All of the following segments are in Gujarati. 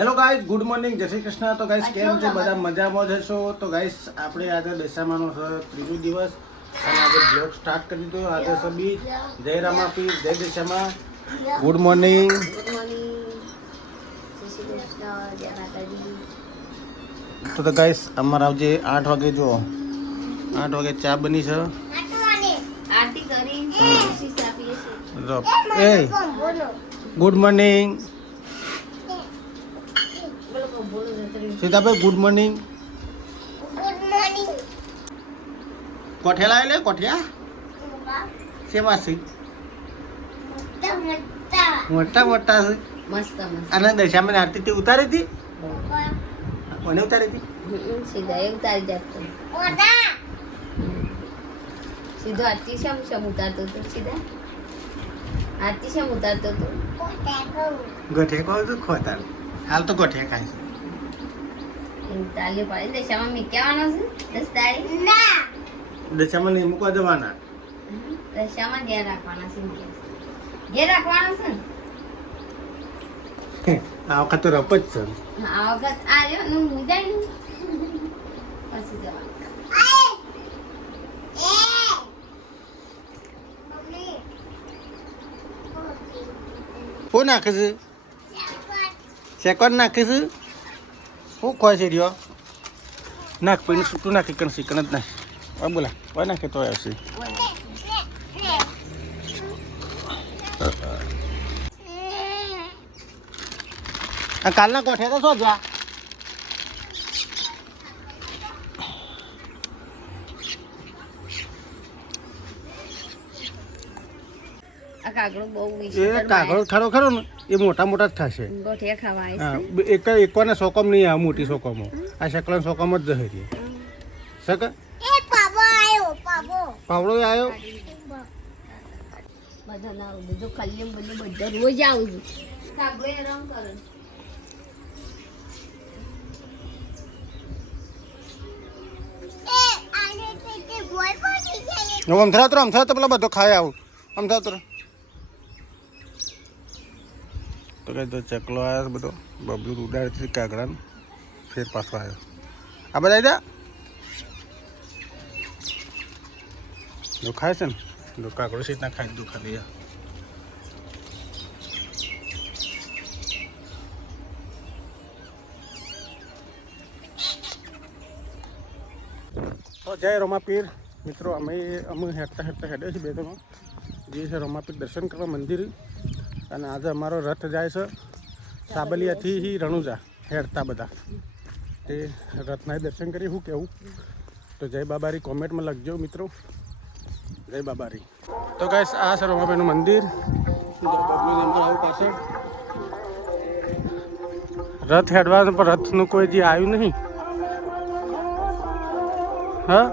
હેલો ગાઈસ, ગુડ મોર્નિંગ, જય શ્રી કૃષ્ણ. તો ગાઈસ કેમ છો બધા? મજામાં જ હશો. તો ગાઈસ આપણે આજે દશામાનો ત્રીજો દિવસ અને આજે બ્લોગ સ્ટાર્ટ કરી દીધો. આજે સબી જય રામાપીર, જય દશામાં. Good morning. તો ગાઈસ અમારે આવજે 8 વાગે. જો 8 વાગે ચા બની છે. એ good morning Sitabhai, good morning. કોઠિયા લાવે લે, કોઠિયા શેમાં છે? મોટા મોટા છે. મસ્ત મસ્ત. અને દશામાં આરતી તે ઉતારી હતી. કોને ઉતારી હતી? સીધા એ ઉતારી જાતો. સીધો આરતી શમ ઉતારતો હતો. સીધા આરતી શમ ઉતારતો હતો. ગઠે કહું છું ખોતા. હાલ તો ગઠે ખાય છે. તાલી પાડી દશામાં મી કહેવાનો છે 10 તારીખ. દશામાં નહીં મૂકવા જવાના. દશામાં ઘેર રાખવાના છે. ઘેર રાખવાના છે ને. આ વખત તો રપ જ છે. આ વખત આ રહ્યો ને હું જાય ને પછી જવાનું. શું નાખે છે? સેકન્ડ નાખે છે. શું ખોય છે રહ્યો? નાખ પૈને છૂટું નાખી કણ શીકણ જ નાખ. હવે બોલા કોઈ નાખે તો આવશે. આ કાલના કોઠે તો શું જા? આ કાગડો બહુ એ વિચિત્ર કાગળો ખરો ખરો ને એ મોટા મોટા જ થશે. ગોઠિયા ખાવા આવે હા, છે. એકોને સોકમ નહીં આવે. મોટી સોકમો આ શકલાન સોકમ જ જશે રહી સક. પાવડો આવ્યો. બધા ના બધું કલ્યમ બધું બધા રોજ આવું છું. કાગડો એ રંગ કરે. આમ થતો પેલા બધો ખાય આવું આમ થતો. તો કઈ તો ચકલો આવ્યો બધો બબલું ઉડાડતી કાગડાને ફેર પાછો આવ્યો. આ બધા જા જો ખાય છે ને જો કાગડો સીટના ખાઈ દઉં ખાલી. તો જય રમાપીર મિત્રો. અમે હેરતા હેડે છે બે ત્રણ જે છે રમાપીર દર્શન કરવા મંદિર. અને આજે અમારો રથ જાય છે સાબલિયાથી રણુજા હેરતા બધા. તે રથના દર્શન કરી શું કહેવું? તો જય બાબારી કોમેન્ટમાં લખજો મિત્રો. જય બાબારી. તો ગાઈસ આ છે રમાભાઈનું મંદિર. પાછળ રથ હેડવાનું પણ રથનું કોઈ જે આવ્યું નહીં. હા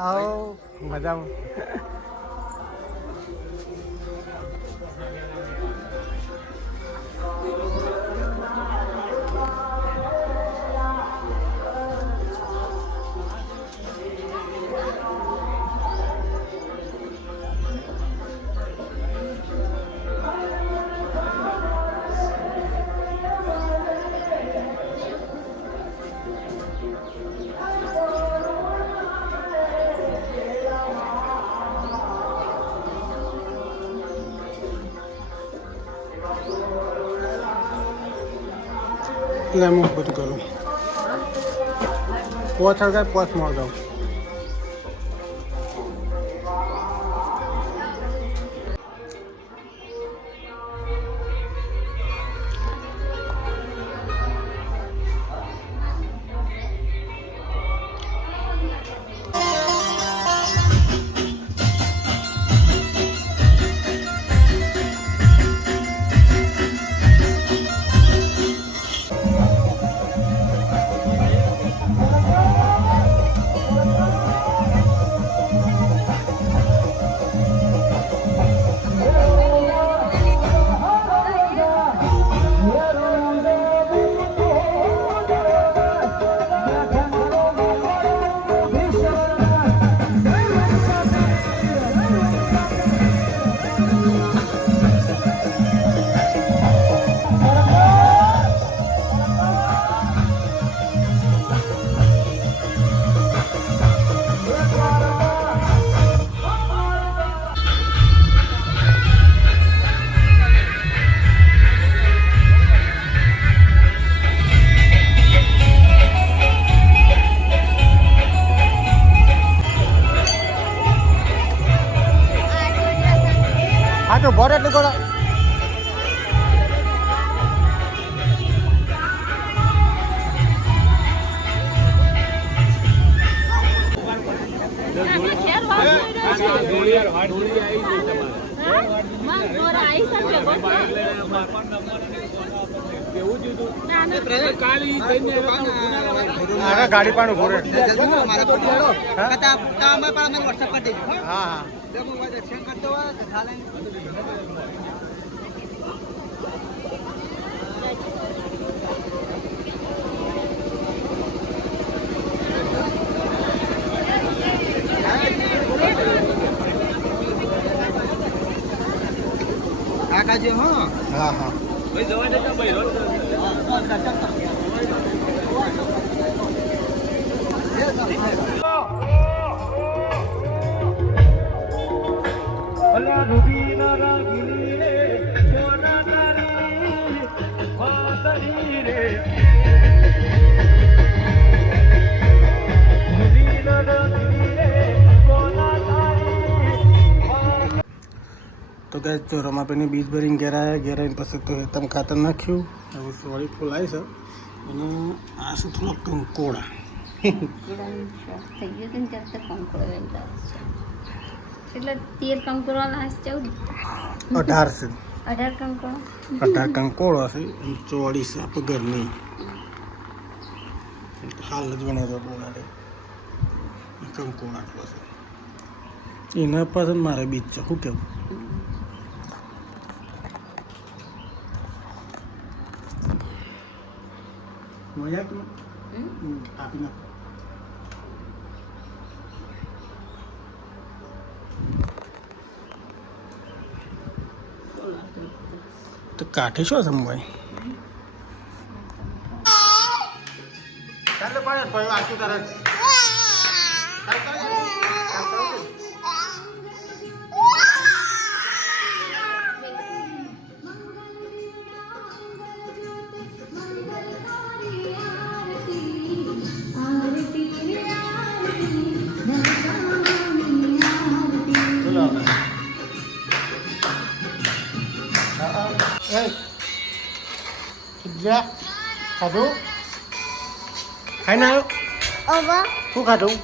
આવો મજામાં. એટલે હું બધું કરું. પોચ હળગાય પોચ માં જાઉં. તો ભરે એટલું કરો. ગાડી પાડું ભરે. હા હા હા હા તો કે તો રમાપીની બીજ ભરીને ઘેર આવ્યા. ઘેર આવીને પછી તો હેતમ ખાતર નાખ્યું. હવે સોળી ફૂલાય છે અને આ શું થોડોક કંકોડા. થઈ ગયું ને ત્યાં તો કંકોડો એમ લાગે છે. એટલે 13 કંકોડો લાશ 14 18 છે. 18 કંકોડો 18 કંકોડો છે અને 44 છે આપણે ઘરની. હાલ જ બને તો બોલાડે કંકોડા આટલો છે. એના પાછળ મારે બીજ છે. શું કેવું? મજા આપી નાખો. તો કાઠી શું સમવાય? ચાલો પડે ભાઈ આખું તરત. ખાધું ખાઈ ના આવ્યો? શું ખાધું?